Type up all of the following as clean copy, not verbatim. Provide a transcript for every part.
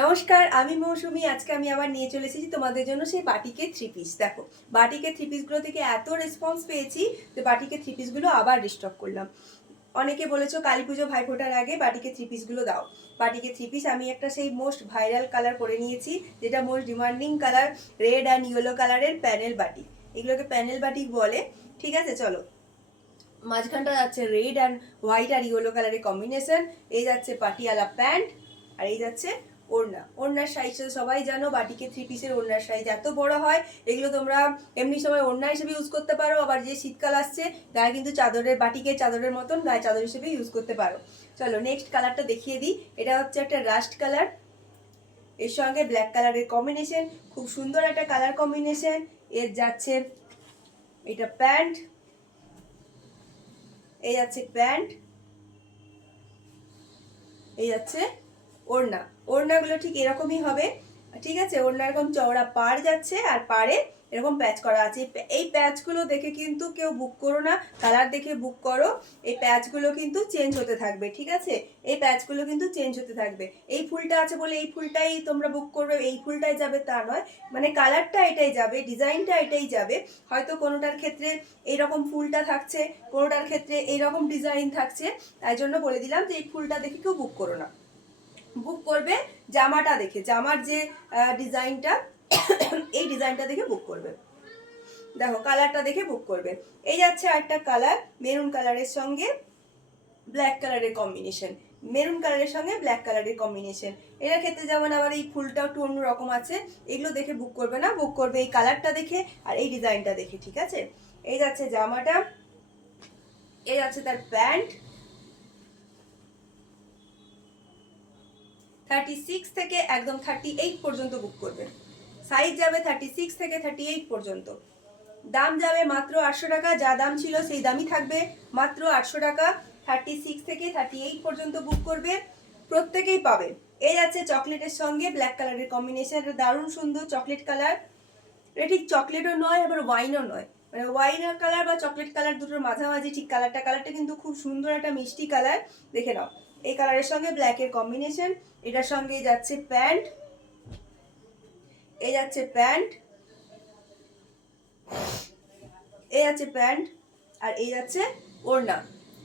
নমস্কার, আমি মৌসুমি। আজকে আমি আবার নিয়ে চলে এসেছি তোমাদের জন্য সেই বাটিকের থ্রি পিস। দেখো, বাটিকের থ্রি পিসগুলো থেকে এত রেসপন্স পেয়েছি যে বাটিকের থ্রি পিসগুলো আবার রিস্টক করলাম। অনেকে বলেছো কালী পুজো ভাইফোঁটার আগে বাটিকের থ্রি পিসগুলো দাও। বাটিকের থ্রি পিস আমি একটা সেই মোস্ট ভাইরাল কালার করে নিয়েছি, যেটা most demanding colour, red and yellow কালারের প্যানেল বাটিক। এগুলোকে প্যানেল বাটিক বলে। ঠিক আছে, চলো। মাঝখানটা যাচ্ছে রেড অ্যান্ড হোয়াইট আর ইয়েলো কালারের কম্বিনেশন। এই যাচ্ছে পাটিয়ালা প্যান্ট, আর এই যাচ্ছে ওড়না। ওড়নার সাইজ সবাই জানো, বাটিকে থ্রি পিসের ওড়নার সাইজ এত বড় হয়। এগুলো তোমরা এমনি সময় ওড়না হিসেবে ইউজ করতে পারো, আবার যে শীতকাল আসছে গায়ে কিন্তু চাদরের, বাটিকের চাদরের মতন গায়ে চাদর হিসেবে ইউজ করতে পারো। চলো নেক্সট কালারটা দেখিয়ে দিই। এটা হচ্ছে একটা রাস্ট কালার, এর সঙ্গে ব্ল্যাক কালারের কম্বিনেশন, খুব সুন্দর একটা কালার কম্বিনেশন। এর যাচ্ছে এটা প্যান্ট, এই যাচ্ছে প্যান্ট, এই যাচ্ছে ওড়না। ওড়নাগুলো ঠিক এরকমই হবে। ঠিক আছে, ওড়না এরকম চওড়া পাড় যাচ্ছে, আর পাড়ে এরকম প্যাচ করা আছে। এই প্যাচগুলো দেখে কিন্তু কেউ বুক করো না, কালার দেখে বুক করো। এই প্যাচগুলো কিন্তু চেঞ্জ হতে থাকবে। ঠিক আছে, এই প্যাচগুলো কিন্তু চেঞ্জ হতে থাকবে। এই ফুলটা আছে বলে এই ফুলটাই তোমরা বুক করবে, এই ফুলটাই যাবে তা নয়। মানে কালারটা এটাই যাবে, ডিজাইনটা এটাই যাবে। হয়তো কোনোটার ক্ষেত্রে এইরকম ফুলটা থাকছে, কোনোটার ক্ষেত্রে এইরকম ডিজাইন থাকছে। তাই জন্য বলে দিলাম যে এই ফুলটা দেখে কেউ বুক করো না, বুক করবে জামাটা দেখে, জামার যে ডিজাইনটা এই ডিজাইনটা দেখে বুক করবে। দেখো কালারটা দেখে বুক করবে। এই যাচ্ছে আরেকটা কালার, মেরুন কালারের সঙ্গে ব্ল্যাক কালারের কম্বিনেশন, মেরুন কালারের সঙ্গে ব্ল্যাক কালারের কম্বিনেশন। এর ক্ষেত্রে যেমন আবার এই ফুলটাও একটু অন্যরকম আছে, এগুলো দেখে বুক করবে না, বুক করবে এই কালারটা দেখে আর এই ডিজাইনটা দেখে। ঠিক আছে, এই যাচ্ছে জামাটা, এই যাচ্ছে তার প্যান্ট। 36 থেকে একদম 38 পর্যন্ত বুক করবে। সাইজ যাবে 36 থেকে 38 পর্যন্ত। দাম যাবে মাত্র 800 টাকা। যা দাম ছিল সেই দামই থাকবে, মাত্র 800 টাকা। 36 থেকে 38 পর্যন্ত বুক করবে, প্রত্যেকেই পাবে। এই আছে চকলেটের সঙ্গে ব্ল্যাক কালারের কম্বিনেশন, দারুণ সুন্দর চকলেট কালার। এটা ঠিক চকলেটও নয় আবার ওয়াইনও নয়, মানে ওয়াইন কালার বা চকলেট কালার দুটোর মাঝামাঝি ঠিক কালারটা কিন্তু খুব সুন্দর একটা মিষ্টি কালার। দেখে নাও, এই কালারের সঙ্গে ব্ল্যাকের কম্বিনেশন। এটার সঙ্গে যাচ্ছে প্যান্ট, এই যাচ্ছে প্যান্ট, এই আছে প্যান্ট, আর এই যাচ্ছে ওড়না।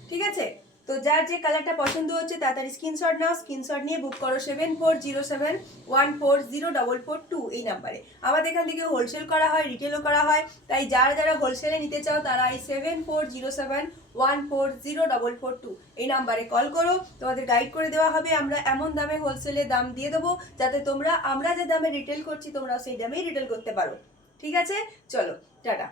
ঠিক আছে, তো যার যে কালারটা পছন্দ হচ্ছে তাড়াতাড়ি স্ক্রিনশট নাও, স্ক্রিনশট নিয়ে বুক করো 7407140442 এই নাম্বারে। আমাদের এখান থেকে হোলসেল করা হয়, রিটেলও করা হয়। তাই যারা যারা হোলসেলে নিতে চাও তারা এই 7407140442 এই নাম্বারে কল করো, তোমাদের গাইড করে দেওয়া হবে। আমরা এমন দামে হোলসেলে দাম দিয়ে দেবো যাতে আমরা যে দামে রিটেল করছি তোমরা সেই দামেই রিটেল করতে পারো। ঠিক আছে, চলো টাটা।